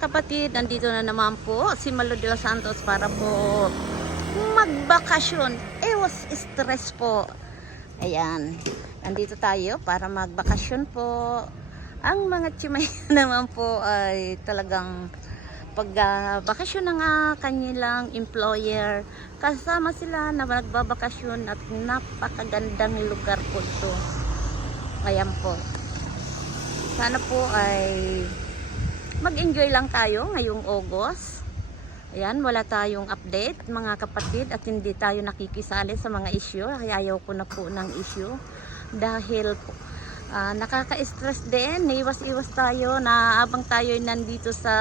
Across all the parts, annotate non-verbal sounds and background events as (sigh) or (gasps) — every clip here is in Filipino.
kapatid, nandito na naman po si Malo de los Santos para po magbakasyon. Eh, was stress po. Ayan. Nandito tayo para magbakasyon po. Ang mga chimay (laughs) naman po ay talagang pag ah, bakasyon ng uh, kanilang employer, kasama sila na nagbabakasyon at napakagandang lugar po ito. Ayan po. Sana po ay mag-enjoy lang tayo ngayong August. Ayan, wala tayong update mga kapatid at hindi tayo nakikisali sa mga issue. Ayaw ko na po ng issue dahil ah, nakaka-stress din. Iwas-iwas tayo na abang tayo nandito sa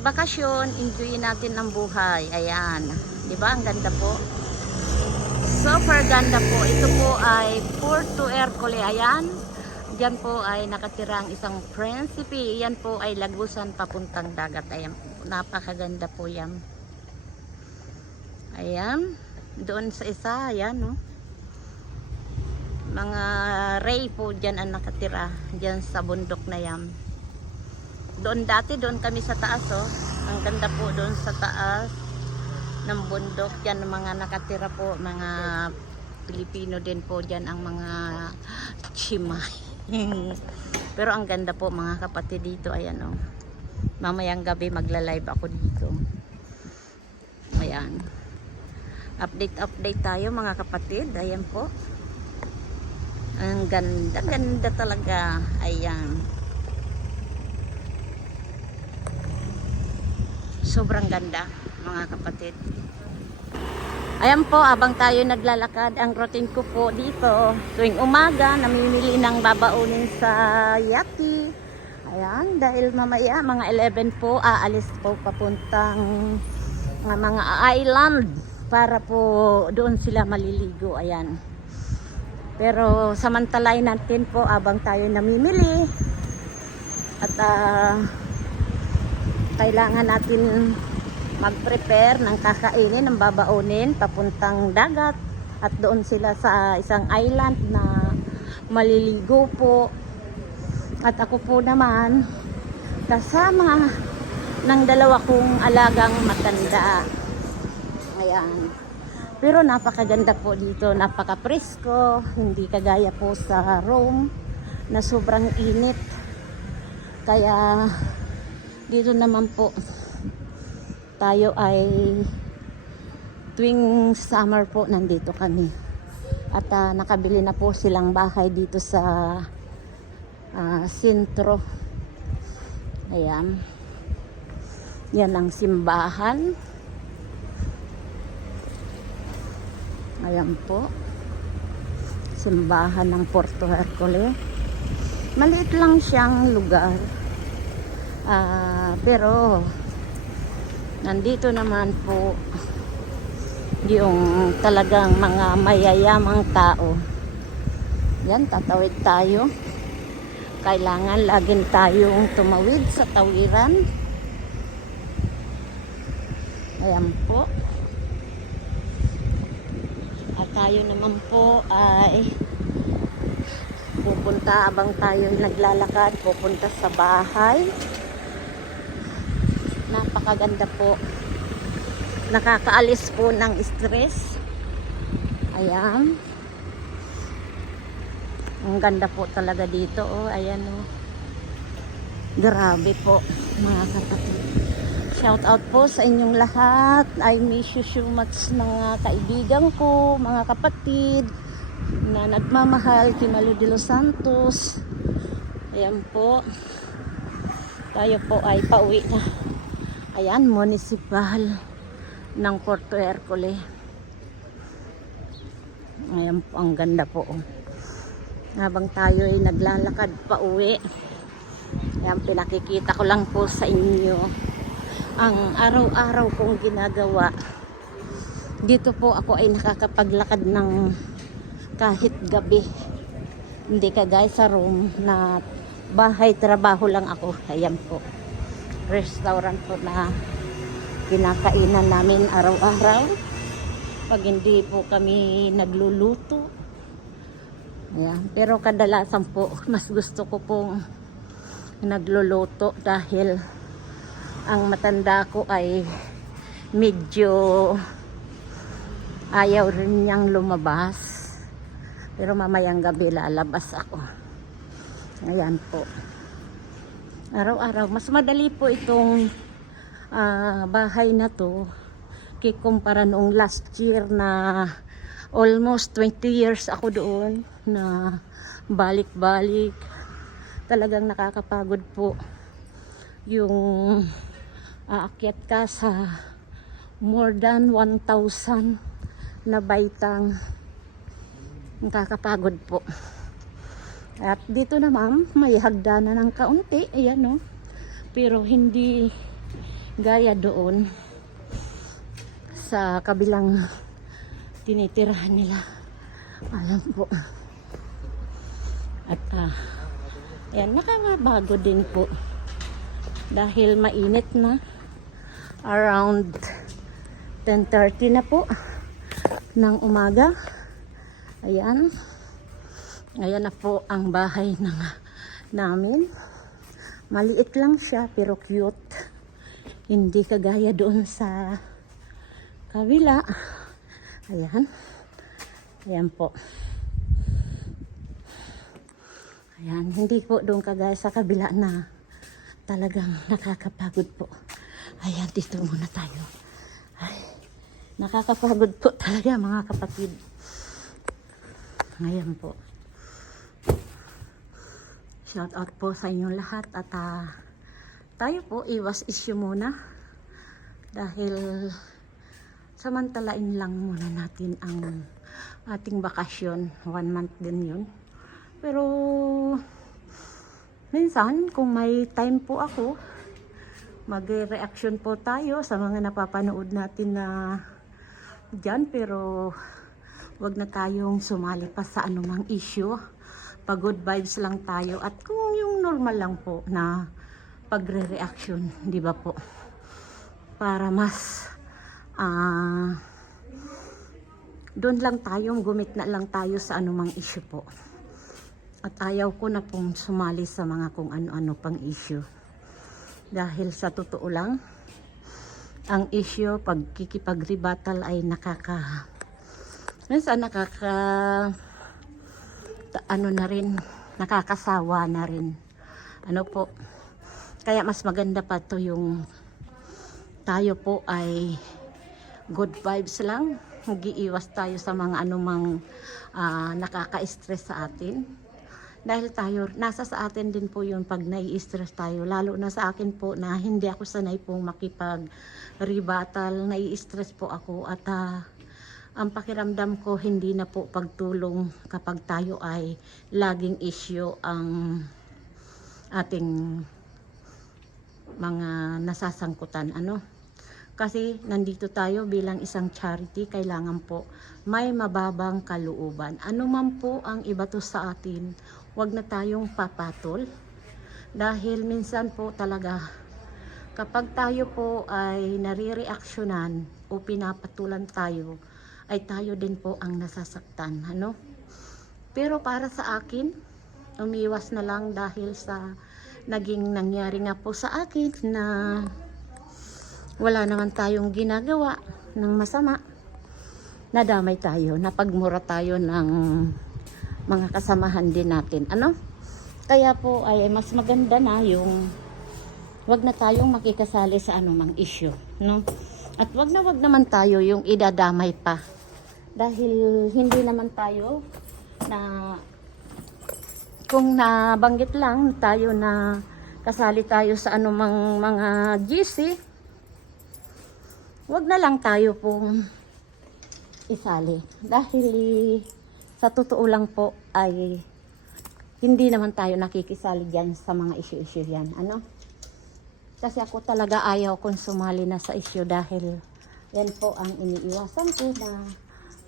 bakasyon, enjoy natin ang buhay. Ayan, di ba? Ang ganda po. Super ganda po. Ito po ay Porto Ercole. Ayan. Diyan po ay nakatira ang isang prinsipe. Yan po ay lagusan papuntang dagat. Ayan. Napakaganda po yan. Ayan. Doon sa isa. Ayan no. Mga ray po dyan ang nakatira. Dyan sa bundok na yan. Doon dati, doon kami sa taas oh. Ang ganda po doon sa taas ng bundok. Yan ang mga nakatira po. Mga Pilipino din po dyan ang mga (gasps) chimay. (laughs) Pero ang ganda po mga kapatid dito. Ayan. Oh. Mamayang gabi magla-live ako dito. Ayan. Update update tayo mga kapatid. Ayan po. Ang ganda ganda talaga. Ayan. Sobrang ganda mga kapatid. Ayan po, abang tayo naglalakad, ang routine ko po dito, tuwing umaga, namimili ng babaunin sa Yaki. Ayan, dahil mamaya, mga 11 po, aalis po papuntang mga, mga island para po doon sila maliligo. Ayan. Pero samantalay natin po, abang tayo namimili. At ah, kailangan natin mag-prepare ng kakainin, ng babaunin papuntang dagat. At doon sila sa isang island na maliligo po. At ako po naman kasama ng dalawa kong alagang matanda. Ayan. Pero napakaganda po dito napaka-presko hindi kagaya po sa Rome na sobrang init. Kaya dito naman po tayo ay tuwing summer po nandito kami. At ah, nakabili na po silang bahay dito sa ah, sentro. Ayan. Yan ang simbahan. Ayan po. Simbahan ng Porto Hercule. Maliit lang siyang lugar. Ah, pero nandito naman po yung talagang mga mayayamang tao. Yan tatawid tayo. Kailangan laging tayong tumawid sa tawiran. Ayan po. At tayo naman po ay pupunta abang tayo naglalakad pupunta sa bahay napakaganda po. Nakakaalis po ng stress. Ayan. Ang ganda po talaga dito oh. Ayan oh. Grabe po mga kapatid. Shout out po sa inyong lahat. I miss you so much mga kaibigan ko mga kapatid na nagmamahal kay Malo de los Santos. Ayan po. Tayo po ay pauwi na Ayan, municipal ng Porto Hercule. Ayan po, ang ganda po. oh. Habang tayo ay naglalakad pa uwi. Ayan, pinakikita ko lang po sa inyo ang araw-araw kong ginagawa. Dito po ako ay nakakapaglakad ng kahit gabi. Hindi ka guys sa room na bahay trabaho lang ako. Ayan po restaurant po na kinakainan namin araw-araw pag hindi po kami nagluluto Ayan. pero kadalasan po (laughs) mas gusto ko pong nagluluto dahil ang matanda ko ay medyo ayaw rin niyang lumabas. Pero mamayang gabi lalabas ako. Ayan po. Araw-araw. Mas madali po itong ah, bahay na to kikumpara noong last year na almost 20 years ako doon na balik-balik. Talagang nakakapagod po yung aakyat ka sa more than 1,000 na baitang nakakapagod po. At dito naman, may hagdanan ng kaunti. Ayan, no? Pero hindi gaya doon sa kabilang tinitirahan nila. Alam po. At, ah, ayan, nakakabago din po. Dahil mainit na. Around 10.30 na po ng umaga. Ayan. Ayan na po ang bahay (laughs) ng namin. Maliit lang siya pero cute. Hindi kagaya doon sa kabila. Ayan. Ayan po. Ayan. Hindi po doon kagaya sa kabila na talagang nakakapagod po. Ayan, dito muna tayo. Ay, nakakapagod po (laughs) talaga mga kapatid. Ngayon po. Shout out po sa inyong lahat at ah, tayo po iwas issue muna dahil samantalain lang muna natin ang ating bakasyon. One month din yun. Pero minsan kung may time po ako magre-reaction po tayo sa mga napapanood natin na dyan pero wag na tayong sumali pa sa anumang issue pag good vibes lang tayo. At kung yung normal lang po na pagre-reaction di ba po? Para mas ah doon lang tayo gumit na lang tayo sa anumang issue po. At ayaw ko na pong sumali sa mga kung ano-ano pang issue. Dahil sa totoo lang ang issue pagkikipag-rebuttal ay nakaka minsan nakaka ano na rin nakakasawa na rin ano po kaya mas maganda pa to yung tayo po ay good vibes lang mag-iiwas tayo sa mga anumang ah, nakaka-stress sa atin dahil tayo, nasa sa atin din po yun pag nai-stress tayo. Lalo na sa akin po na hindi ako sanay pong makipag-rebuttal. Nai-stress po ako at ah, ang pakiramdam ko hindi na po pagtulong kapag tayo ay laging issue ang ating mga nasasangkutan. Ano? Kasi nandito tayo bilang isang charity, kailangan po may mababang kalooban. Ano man po ang ibato sa atin, wag na tayong papatol. Dahil minsan po talaga, kapag tayo po ay nare-reaksyonan o pinapatulan tayo, ay tayo din po ang nasasaktan. Ano? Pero para sa akin, umiwas na lang dahil sa naging nangyari nga po sa akin na wala naman tayong ginagawa ng masama. Nadamay tayo, napagmura tayo ng mga kasamahan din natin. Ano? Kaya po ay mas maganda na yung wag na tayong makikasali sa anumang issue, no? At wag na wag naman tayo yung idadamay pa. Dahil hindi naman tayo na kung nabanggit lang tayo na kasali tayo sa anumang mga GC, wag na lang tayo pong isali. Dahil sa totoo lang po ay hindi naman tayo nakikisali dyan sa mga issue-issue yan. Ano? Kasi ako talaga ayaw kong sumali na sa issue dahil yan po ang iniiwasan ko na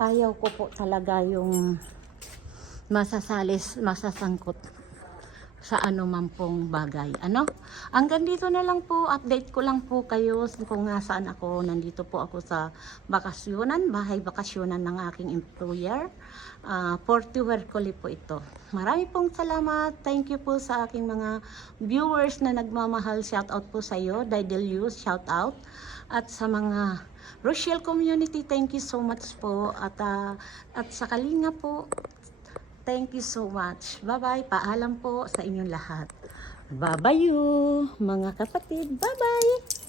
ayaw ko po talaga yung masasalis, masasangkot sa anuman pong bagay. Ano? Hanggang dito na lang po, update ko lang po kayo kung nasaan ako. Nandito po ako sa bakasyonan, bahay bakasyonan ng aking employer. Uh, Porto Hercule po ito. Marami pong salamat. Thank you po sa aking mga viewers na nagmamahal. Shout out po sa iyo. Didelius, shout out. At sa mga Rochelle community, thank you so much po. At, ah, at sa Kalinga po, Thank you so much. Bye-bye. Paalam po sa inyong lahat. Bye-bye, mga kapatid. Bye-bye.